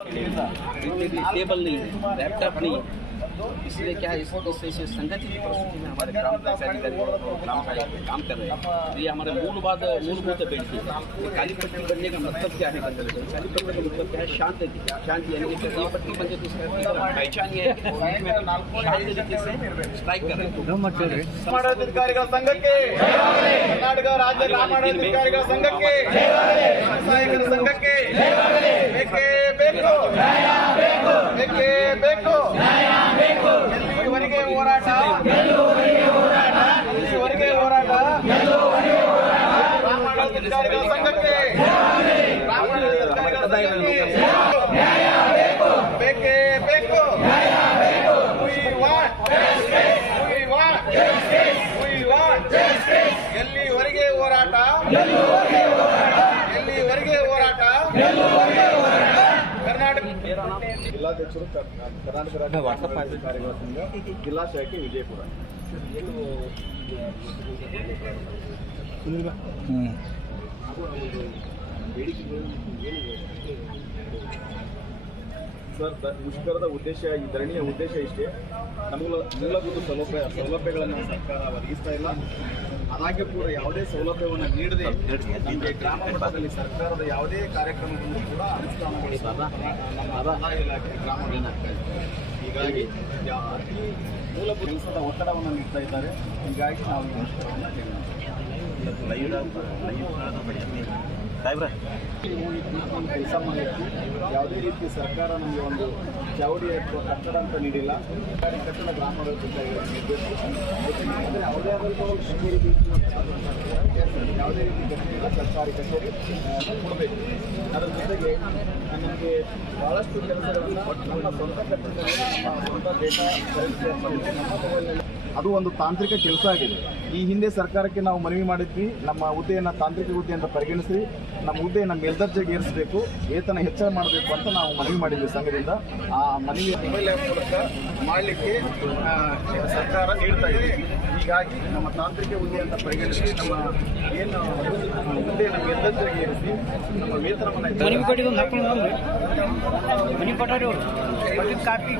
Table नहीं है laptop नहीं है। इसलिए क्या है इस इससे इस संगठित की परिस्थिति में हमारे ग्राम पंचायत अधिकारी और ग्राम सहायक काम कर रहे हैं तो ये हमारे मूलवाद मूलभूत बेटी है ये काली पट्टी बनने का मतलब क्या है काली पट्टी का मतलब क्या है शांति शांति यानी कि ये पट्टी बन जाए तो इसका पहचान ये है कि शांति तरीके से स्ट्राइक कर रहे हैं ಗ್ರಾಮಾಡಳಿತಾಧಿಕಾರಿಗಳ ಸಂಘಕ್ಕೆ ಕರ್ನಾಟಕ ರಾಜ್ಯ ಗ್ರಾಮಾಡಳಿತಾಧಿಕಾರಿಗಳ ಸಂಘಕ್ಕೆ ಸಹಾಯಕರ ಸಂಘಕ್ಕೆ ಬೇಕೇ ಬೇಕು ಬೇಕೇ ಸಂಘಕ್ಕೆ ಬೇಕೇ. ಬೇಕು ಎಲ್ಲಿವರೆಗೆ ಹೋರಾಟ? ಎಲ್ಲಿವರೆಗೆ ಹೋರಾಟ? ಕರ್ನಾಟಕ ಜಿಲ್ಲಾಧ್ಯಕ್ಷರು ಕರ್ನಾಟಕ ರಾಜ್ಯ ವಾಟ್ಸಪ್ ಸಂಘ ಜಿಲ್ಲಾ ಶಾಖೆ ವಿಜಯಪುರ. ಸರ್ ಮುಷ್ಕರದ ಉದ್ದೇಶ ಈ ಧರಣಿಯ ಉದ್ದೇಶ ಇಷ್ಟೇ ನಮಗೂ ಮೂಲಭೂತ ಸೌಲಭ್ಯ ಸೌಲಭ್ಯಗಳನ್ನು ಸರ್ಕಾರ ಒದಗಿಸ್ತಾ ಇಲ್ಲ ಅದಾಗೆ ಕೂಡ ಯಾವುದೇ ಸೌಲಭ್ಯವನ್ನು ನೀಡದೆ ನಮಗೆ ಗ್ರಾಮ ಮಟ್ಟದಲ್ಲಿ ಸರ್ಕಾರದ ಯಾವುದೇ ಕಾರ್ಯಕ್ರಮವನ್ನು ಕೂಡ ಅನುಷ್ಠಾನಗೊಳಿಸಲ್ಲ ನಮ್ಮ ಇಲಾಖೆ ಗ್ರಾಮ ಹೀಗಾಗಿ ಅತಿ ಮೂಲಭೂತ ಕೆಲಸದ ಒತ್ತಡವನ್ನು ನೀಡ್ತಾ ಇದ್ದಾರೆ ಹೀಗಾಗಿ ನಾವು ಈ ಮುಷ್ಕರವನ್ನು ಕೆಲಸ ಮಾಡಿದ್ವಿ ಯಾವುದೇ ರೀತಿ ಸರ್ಕಾರ ನಮಗೆ ಒಂದು ಚೌಡಿ ಅಥವಾ ಕಟ್ಟಡ ಅಂತ ನೀಡಿಲ್ಲ. ಸರ್ಕಾರಿ ಕಟ್ಟಡ ಅಂದರೆ ಯಾವುದೇ ಆದಂಥ ಒಂದು ಯಾವುದೇ ರೀತಿ ಕಟ್ಟಡ ಸರ್ಕಾರಿ ಕಚೇರಿ ಕೊಡಬೇಕು. ಅದರ ಜೊತೆಗೆ ನಮಗೆ ಭಾಳಷ್ಟು ಕೆಲಸಗಳನ್ನು ನಮ್ಮ ಸ್ವಂತ ಕಟ್ಟಡದಲ್ಲಿ, ನಮ್ಮ ಸ್ವಂತ ಡೇಟಾ ಕರೆನ್ಸಿ ನಮ್ಮ ಅದು ಒಂದು ತಾಂತ್ರಿಕ ಕೆಲಸ ಆಗಿದೆ. ಈ ಹಿಂದೆ ಸರ್ಕಾರಕ್ಕೆ ನಾವು ಮನವಿ ಮಾಡಿದ್ವಿ, ನಮ್ಮ ಹುದ್ದೆಯನ್ನು ತಾಂತ್ರಿಕ ಹುದ್ದೆ ಅಂತ ಪರಿಗಣಿಸಿ ನಮ್ಮ ಹುದ್ದೆಯನ್ನು ಮೇಲ್ದರ್ಜೆಗೆ ಏರಿಸಬೇಕು, ವೇತನ ಹೆಚ್ಚಳ ಮಾಡಬೇಕು ಅಂತ ನಾವು ಮನವಿ ಮಾಡಿದ್ವಿ ಸಂಘದಿಂದ. ಆ ಮನವಿ ಮೂಲಕ ಮಾಡಲಿಕ್ಕೆ ಸರ್ಕಾರ ನೀಡ್ತಾ ಇದೆ. ಹೀಗಾಗಿ ನಮ್ಮ ತಾಂತ್ರಿಕ ಹುದ್ದೆ ಅಂತ ಪರಿಗಣಿಸಿ, ನಮ್ಮ ಏನು, ಹುದ್ದೆಯನ್ನು ಮೇಲ್ದರ್ಜೆಗೆ ಏರಿಸಿ, ನಮ್ಮ ವೇತನವನ್ನು ಕಾಪಿ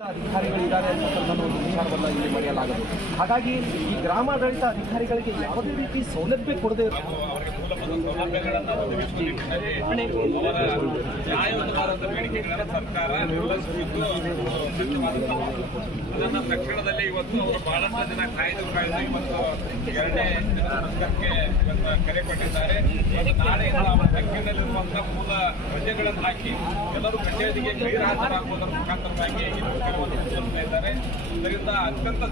ಅಧಿಕಾರಿಗಳಿದ್ದಾರೆ ಅಂತಕ್ಕಂಥ ಒಂದು ವಿಚಾರವನ್ನು ಇಲ್ಲಿ ಮರೆಯಲಾಗದು. ಹಾಗಾಗಿ ಈ ಗ್ರಾಮಾಡಳಿತ ಅಧಿಕಾರಿಗಳಿಗೆ ಯಾವುದೇ ರೀತಿ ಸೌಲಭ್ಯ ಕೊಡದೆ ನ್ಯಾಯಯುತವಾದ ಬೇಡಿಕೆಗಳನ್ನು ಸರ್ಕಾರ ನಿರ್ವಹಿಸುತ್ತಿದ್ದು ಅದನ್ನು ತಕ್ಷಣದಲ್ಲಿ ಇವತ್ತು ಅವರು ಬಹಳಷ್ಟು ಜನ ಕಾಯ್ದು ಇವತ್ತು ಎರಡನೇ ಸಂಘಕ್ಕೆ ಇವತ್ತು ಕರೆ ಕೊಟ್ಟಿದ್ದಾರೆ ನಾಳೆಯಿಂದ ಅವರ ತಗ್ಗಿನಲ್ಲಿರುವಂತಹ ಮೂಲ ರಜೆಗಳನ್ನು ಹಾಕಿ ಎಲ್ಲರೂ ಕಚೇರಿಗೆ ಗೈರು ಹಾಜರಾಗುವುದರ ಮುಖಾಂತರವಾಗಿ ನಡೆಸ್ತಾ ಇದ್ದಾರೆ ಇದರಿಂದ ಅತ್ಯಂತ